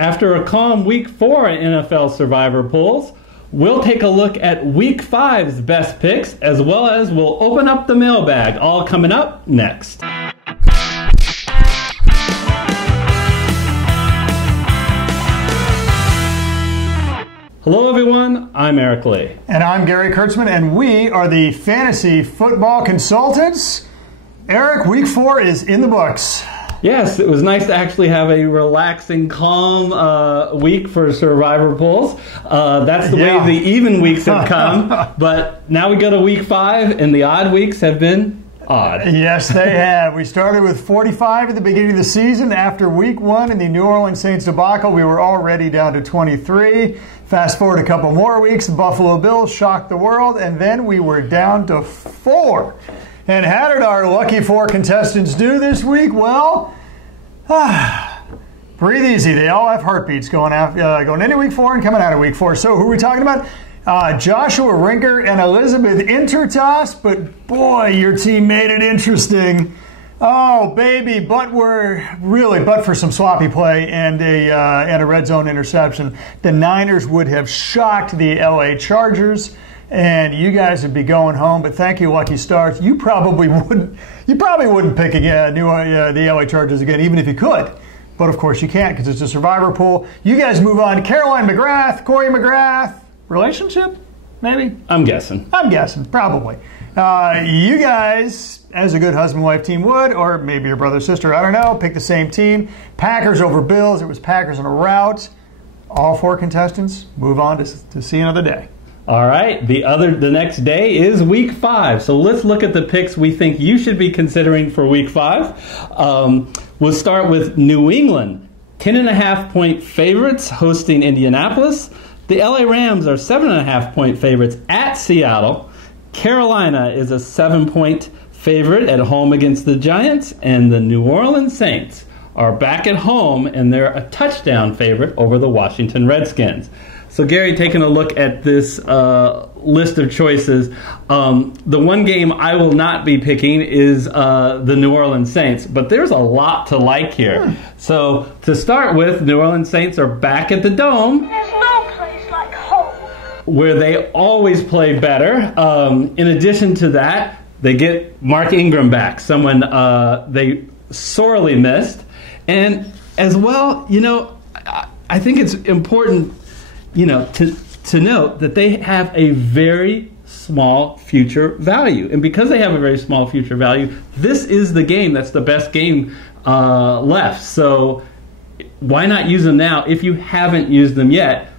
After a calm Week 4 in NFL Survivor Pools, we'll take a look at Week 5's best picks, as well as we'll open up the mailbag, all coming up next. Hello everyone, I'm Eric Lee. And I'm Gary Kurtzman, and we are the Fantasy Football Consultants. Eric, Week 4 is in the books. Yes, it was nice to actually have a relaxing, calm week for Survivor Pools. That's the way the even weeks have come. But now we go to Week 5, and the odd weeks have been odd. Yes, they have. We started with 45 at the beginning of the season. After Week 1 in the New Orleans Saints debacle, we were already down to 23. Fast forward a couple more weeks, the Buffalo Bills shocked the world, and then we were down to 4. And how did our lucky 4 contestants do this week? Well, breathe easy. They all have heartbeats going into Week 4 and coming out of Week 4. So who are we talking about? Joshua Rinker and Elizabeth Intertos. But boy, your team made it interesting. Oh, baby, but for some sloppy play and a red zone interception, the Niners would have shocked the LA Chargers, and you guys would be going home. But thank you, Lucky Stars. You probably wouldn't pick again the LA Chargers again, even if you could. But of course you can't, because it's a Survivor Pool. You guys move on. Caroline McGrath, Corey McGrath, relationship, maybe. I'm guessing, probably. You guys, as a good husband-wife team would, or maybe your brother, sister, I don't know, pick the same team. Packers over Bills. It was Packers on a rout. All 4 contestants move on to see another day. All right, the next day is Week 5. So let's look at the picks we think you should be considering for Week 5. We'll start with New England, 10.5-point favorites hosting Indianapolis. The LA Rams are 7.5-point favorites at Seattle. Carolina is a 7-point favorite at home against the Giants, and the New Orleans Saints are back at home, and they're a touchdown favorite over the Washington Redskins. So, Gary, taking a look at this list of choices, the one game I will not be picking is the New Orleans Saints, but there's a lot to like here. So, to start with, New Orleans Saints are back at the Dome. There's no place like home, where they always play better. In addition to that, they get Mark Ingram back, someone they sorely missed. And as well, I think it's important to note that they have a very small future value. And because they have a very small future value, this is the game that's the best game left. So why not use them now if you haven't used them yet?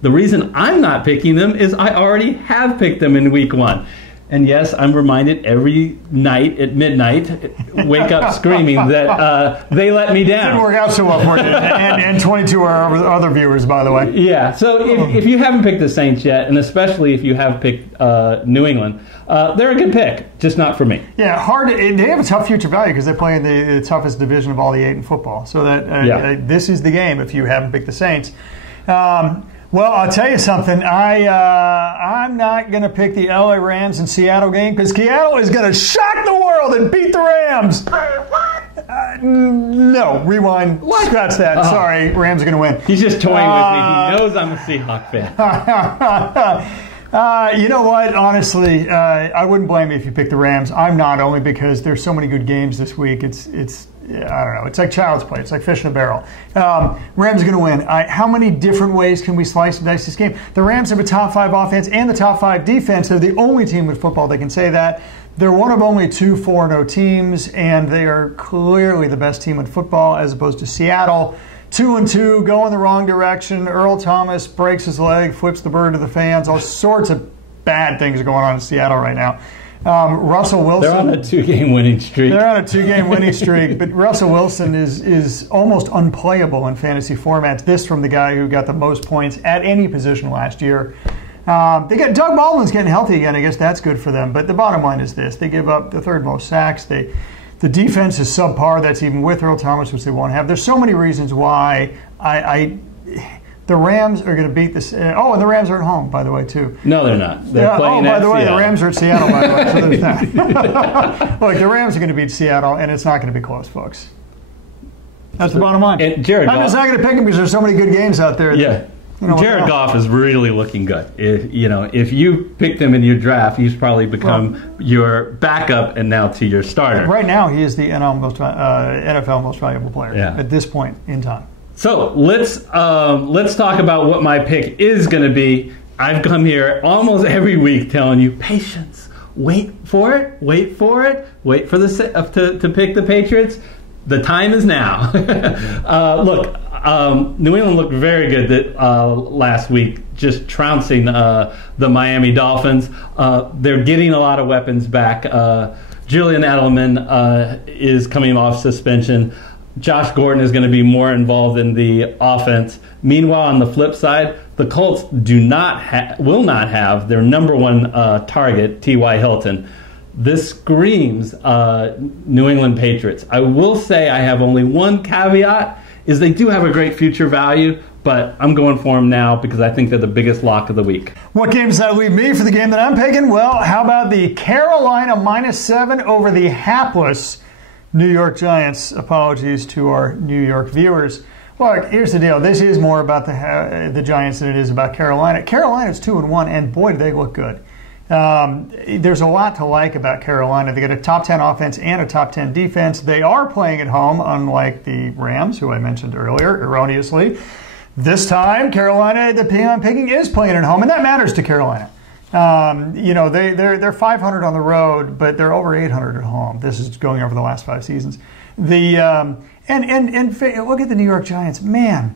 The reason I'm not picking them is I already have picked them in Week 1. And yes, I'm reminded every night at midnight, wake up screaming that they let me down. Didn't work out so well for you. And 22 are other viewers, by the way. Yeah, so if you haven't picked the Saints yet, and especially if you have picked New England, they're a good pick, just not for me. Yeah, they have a tough future value because they play in the toughest division of all the 8 in football. So this is the game if you haven't picked the Saints. Well, I'll tell you something. I'm not going to pick the LA Rams and Seattle game because Seattle is going to shock the world and beat the Rams. No, rewind. Scratch that. Sorry, Rams are going to win. He's just toying with me. He knows I'm a Seahawks fan. You know what? Honestly, I wouldn't blame you if you picked the Rams. I'm not, only because there's so many good games this week. I don't know. It's like child's play. It's like fish in a barrel. Rams are going to win. How many different ways can we slice and dice this game? The Rams have a top 5 offense and the top 5 defense. They're the only team in football that can say that. They're one of only 2 4-0 teams, and they are clearly the best team in football as opposed to Seattle. 2-2, go in the wrong direction. Earl Thomas breaks his leg, flips the bird to the fans. All sorts of bad things are going on in Seattle right now. Russell Wilson. They're on a 2-game winning streak. But Russell Wilson is almost unplayable in fantasy formats. This from the guy who got the most points at any position last year. They got Doug Baldwin's getting healthy again. I guess that's good for them. But the bottom line is this: they give up the 3rd most sacks. The defense is subpar. That's even with Earl Thomas, which they won't have. There's so many reasons why the Rams are going to beat this. And the Rams are at home, by the way, too. No, they're not. They're playing by the way, Seattle. The Rams are at Seattle, by the way. So there's that. Look, the Rams are going to beat Seattle, and it's not going to be close, folks. That's the bottom line. And Jared I'm just not going to pick him because there's so many good games out there. Yeah. Jared Goff is really looking good. If you picked him in your draft, he's probably become your backup and now to your starter. Right now, he is the NFL most valuable player at this point in time. So let's talk about what my pick is going to be. I've come here almost every week telling you patience. Wait for it. Wait for it. Wait for to pick the Patriots. The time is now. Look. New England looked very good last week, just trouncing the Miami Dolphins. They're getting a lot of weapons back. Julian Edelman is coming off suspension. Josh Gordon is going to be more involved in the offense. Meanwhile, on the flip side, the Colts will not have their number one target, T.Y. Hilton. This screams New England Patriots. I will say I have only one caveat, is they do have a great future value, but I'm going for them now because I think they're the biggest lock of the week. What game does that leave me for the game that I'm picking? Well, how about the Carolina -7 over the hapless New York Giants? Apologies to our New York viewers. Look, here's the deal. This is more about the Giants than it is about Carolina. Carolina's 2-1, and boy, do they look good. There's a lot to like about Carolina. They got a top 10 offense and a top 10 defense. They are playing at home, unlike the Rams, who I mentioned earlier, erroneously. This time, Carolina, the team I'm picking, is playing at home, and that matters to Carolina. They're 500 on the road, but they're over 800 at home. This is going over the last 5 seasons. And look at the New York Giants, man.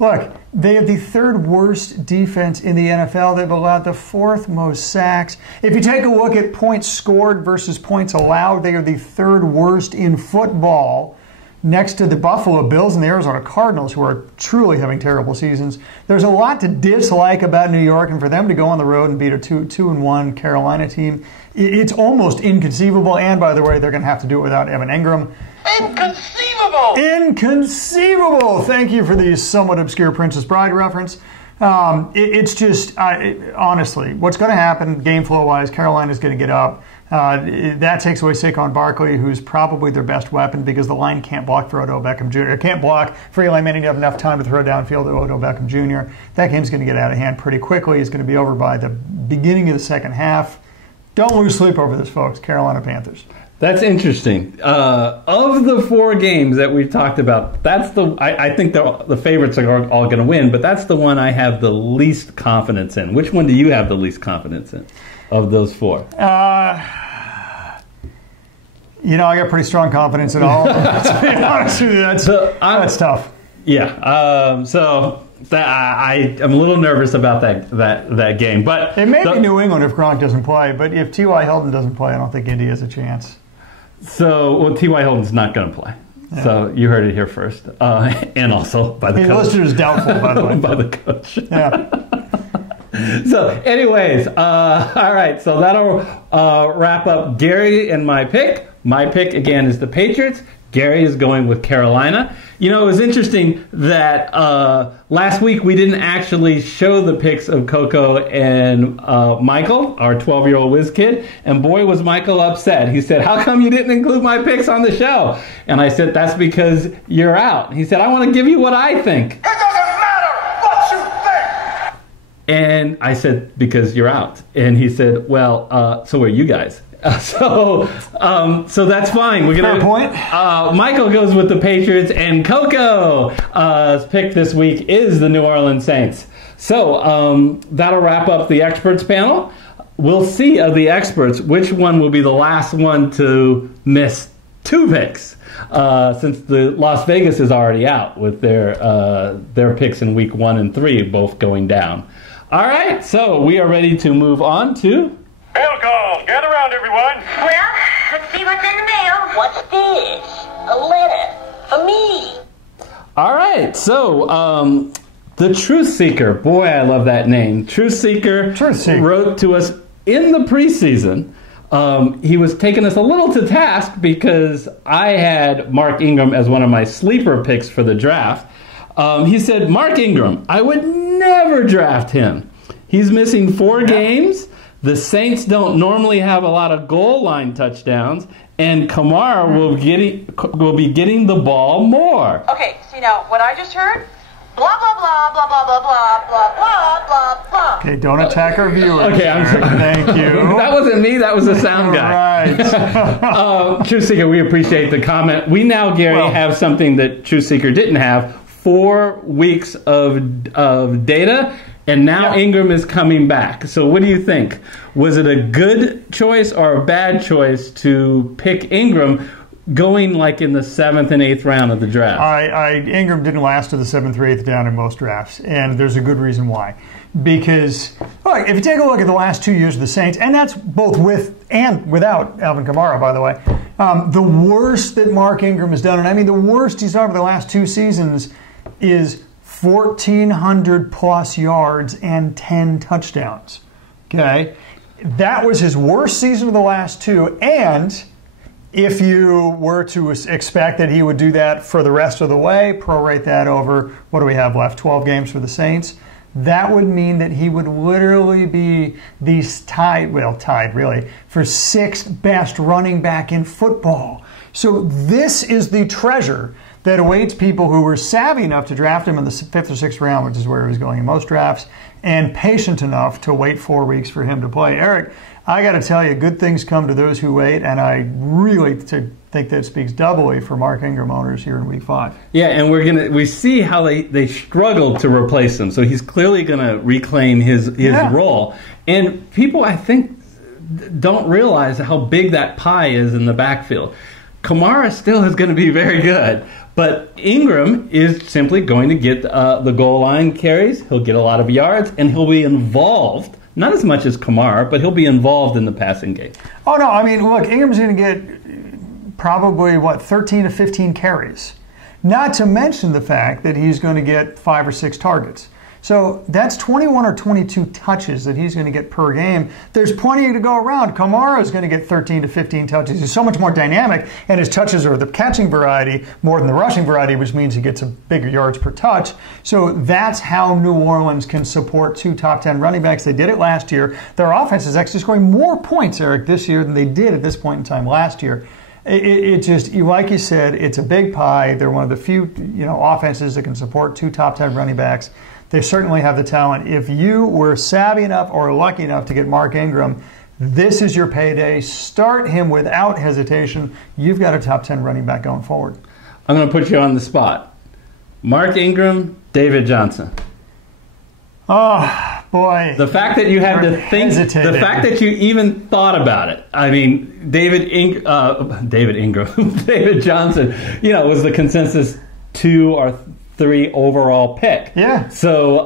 Look, they have the 3rd worst defense in the NFL. They've allowed the 4th most sacks. If you take a look at points scored versus points allowed, they are the 3rd worst in football, next to the Buffalo Bills and the Arizona Cardinals, who are truly having terrible seasons. There's a lot to dislike about New York, and for them to go on the road and beat a 2-1 Carolina team, it's almost inconceivable. And by the way, they're going to have to do it without Evan Ingram. Inconceivable! Inconceivable! Thank you for the somewhat obscure Princess Bride reference. It's just, honestly, what's going to happen game flow-wise, Carolina's going to get up. That takes away Saquon Barkley, who's probably their best weapon because the line can't block for Odell Beckham Jr. It can't block for Eli Manning to have enough time to throw downfield to Odell Beckham Jr. That game's going to get out of hand pretty quickly. It's going to be over by the beginning of the second half. Don't lose sleep over this, folks. Carolina Panthers. That's interesting. Of the 4 games that we've talked about, that's I think the favorites are all going to win, but that's the one I have the least confidence in. Which one do you have the least confidence in of those 4? I got pretty strong confidence in all of them. To be honest with you, that's tough. Yeah. I am a little nervous about that game, but it may be New England if Gronk doesn't play. But if T.Y. Hilton doesn't play, I don't think Indy has a chance. T.Y. Hilton's not going to play. Yeah. So you heard it here first, and also by the coach. He listed as doubtful, by the way. By the coach. Yeah. So, anyways, all right. So that'll wrap up Gary and my pick. My pick again is the Patriots. Gary is going with Carolina. It was interesting that last week we didn't actually show the picks of Coco and Michael, our 12-year-old whiz kid, and boy was Michael upset. He said, "How come you didn't include my picks on the show?" And I said, "That's because you're out." He said, "I want to give you what I think." It doesn't matter what you think! And I said, "Because you're out." And he said, "Well, so are you guys." So that's fine. We're gonna. Fair point. Michael goes with the Patriots, and Coco's pick this week is the New Orleans Saints. So that'll wrap up the experts panel. We'll see of the experts which one will be the last one to miss 2 picks, since the Las Vegas is already out with their picks in week 1 and 3 both going down. All right, so we are ready to move on to. Mail call. Gather around, everyone. Well, let's see what's in the mail. What's this? A letter for me. All right, so the Truth Seeker. Boy, I love that name. Truth Seeker wrote to us in the preseason. He was taking us a little to task because I had Mark Ingram as one of my sleeper picks for the draft. He said, "Mark Ingram, I would never draft him. He's missing 4 games. The Saints don't normally have a lot of goal line touchdowns, and Kamara will be getting the ball more. Okay, see now, what I just heard? Blah, blah, blah, blah, blah, blah, blah, blah, blah, blah, blah. Okay, don't attack our viewers. Okay, I'm sorry. Thank you. That wasn't me, that was the sound guy. Right. True Seeker, we appreciate the comment. We now, Gary, have something that True Seeker didn't have. 4 weeks of data, and now Ingram is coming back. So what do you think? Was it a good choice or a bad choice to pick Ingram going like in the 7th and 8th round of the draft? Ingram didn't last to the 7th or 8th down in most drafts, and there's a good reason why. Because, if you take a look at the last 2 years of the Saints, and that's both with and without Alvin Kamara, by the way, the worst that Mark Ingram has done, and I mean the worst he's done over the last 2 seasons, is 1,400 plus yards and 10 touchdowns. Okay? That was his worst season of the last 2, and if you were to expect that he would do that for the rest of the way, prorate that over, what do we have left, 12 games for the Saints, that would mean that he would literally be tied really, for 6th best running back in football. So this is the treasure that awaits people who were savvy enough to draft him in the 5th or 6th round, which is where he was going in most drafts, and patient enough to wait 4 weeks for him to play. Eric, I got to tell you, good things come to those who wait, and I really think that speaks doubly for Mark Ingram owners here in Week 5. Yeah, and we see how they struggled to replace him, so he's clearly going to reclaim his role. And people, I think, don't realize how big that pie is in the backfield. Kamara still is going to be very good, but Ingram is simply going to get the goal line carries. He'll get a lot of yards, and he'll be involved, not as much as Kamara, but he'll be involved in the passing game. Oh, no, I mean, look, Ingram's going to get probably, 13 to 15 carries. Not to mention the fact that he's going to get 5 or 6 targets. So that's 21 or 22 touches that he's going to get per game. There's plenty to go around. Kamara is going to get 13 to 15 touches. He's so much more dynamic, and his touches are the catching variety more than the rushing variety, which means he gets a bigger yards per touch. So that's how New Orleans can support 2 top 10 running backs. They did it last year. Their offense is actually scoring more points, Eric, this year than they did at this point in time last year. It just, like you said, it's a big pie. They're one of the few offenses that can support 2 top 10 running backs. They certainly have the talent. If you were savvy enough or lucky enough to get Mark Ingram, this is your payday. Start him without hesitation. You've got a top 10 running back going forward. I'm going to put you on the spot. Mark Ingram, David Johnson. Oh, boy. The fact that you had to think, hesitating. the fact that you even thought about it. I mean, David Ingram, David Johnson, was the consensus 2 or 3 overall pick. Yeah. So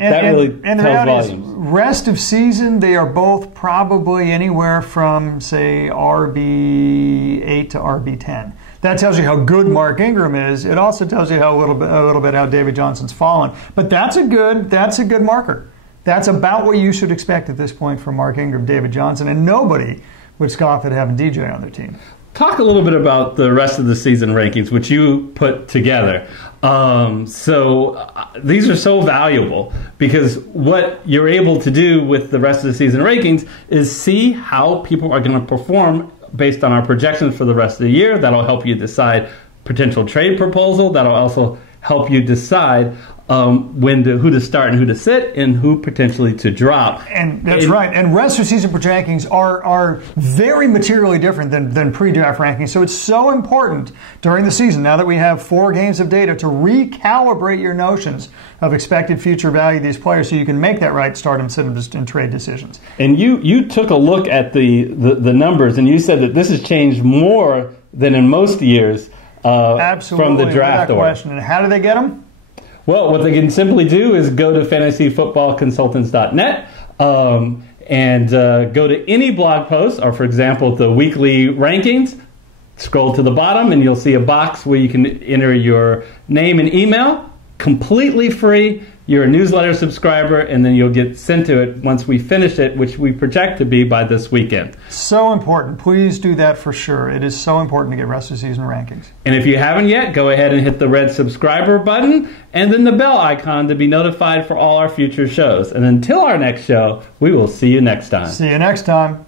that really tells volumes. Rest of season, they are both probably anywhere from, say, RB8 to RB10. That tells you how good Mark Ingram is. It also tells you a little bit how David Johnson's fallen. But that's a good marker. That's about what you should expect at this point from Mark Ingram, David Johnson, and nobody would scoff at having DJ on their team. Talk a little bit about the rest of the season rankings, which you put together. These are so valuable because what you're able to do with the rest of the season rankings is see how people are going to perform based on our projections for the rest of the year. That'll help you decide potential trade proposal. That'll also help you decide who to start and who to sit and who potentially to drop. And that's right. And rest of season rankings are very materially different than pre-draft rankings. So it's so important during the season, now that we have 4 games of data, to recalibrate your notions of expected future value of these players so you can make that right start and sit and trade decisions. And you took a look at the numbers, and you said that this has changed more than in most years from the draft order. Question. And how do they get them? Well, what they can simply do is go to fantasyfootballconsultants.net and go to any blog post, or for example, the weekly rankings. Scroll to the bottom and you'll see a box where you can enter your name and email. Completely free. you're a newsletter subscriber, and then you'll get sent to it once we finish it, which we project to be by this weekend. So important. Please do that for sure. It is so important to get rest of season rankings. And if you haven't yet, go ahead and hit the red subscriber button and then the bell icon to be notified for all our future shows. And until our next show, we will see you next time. See you next time.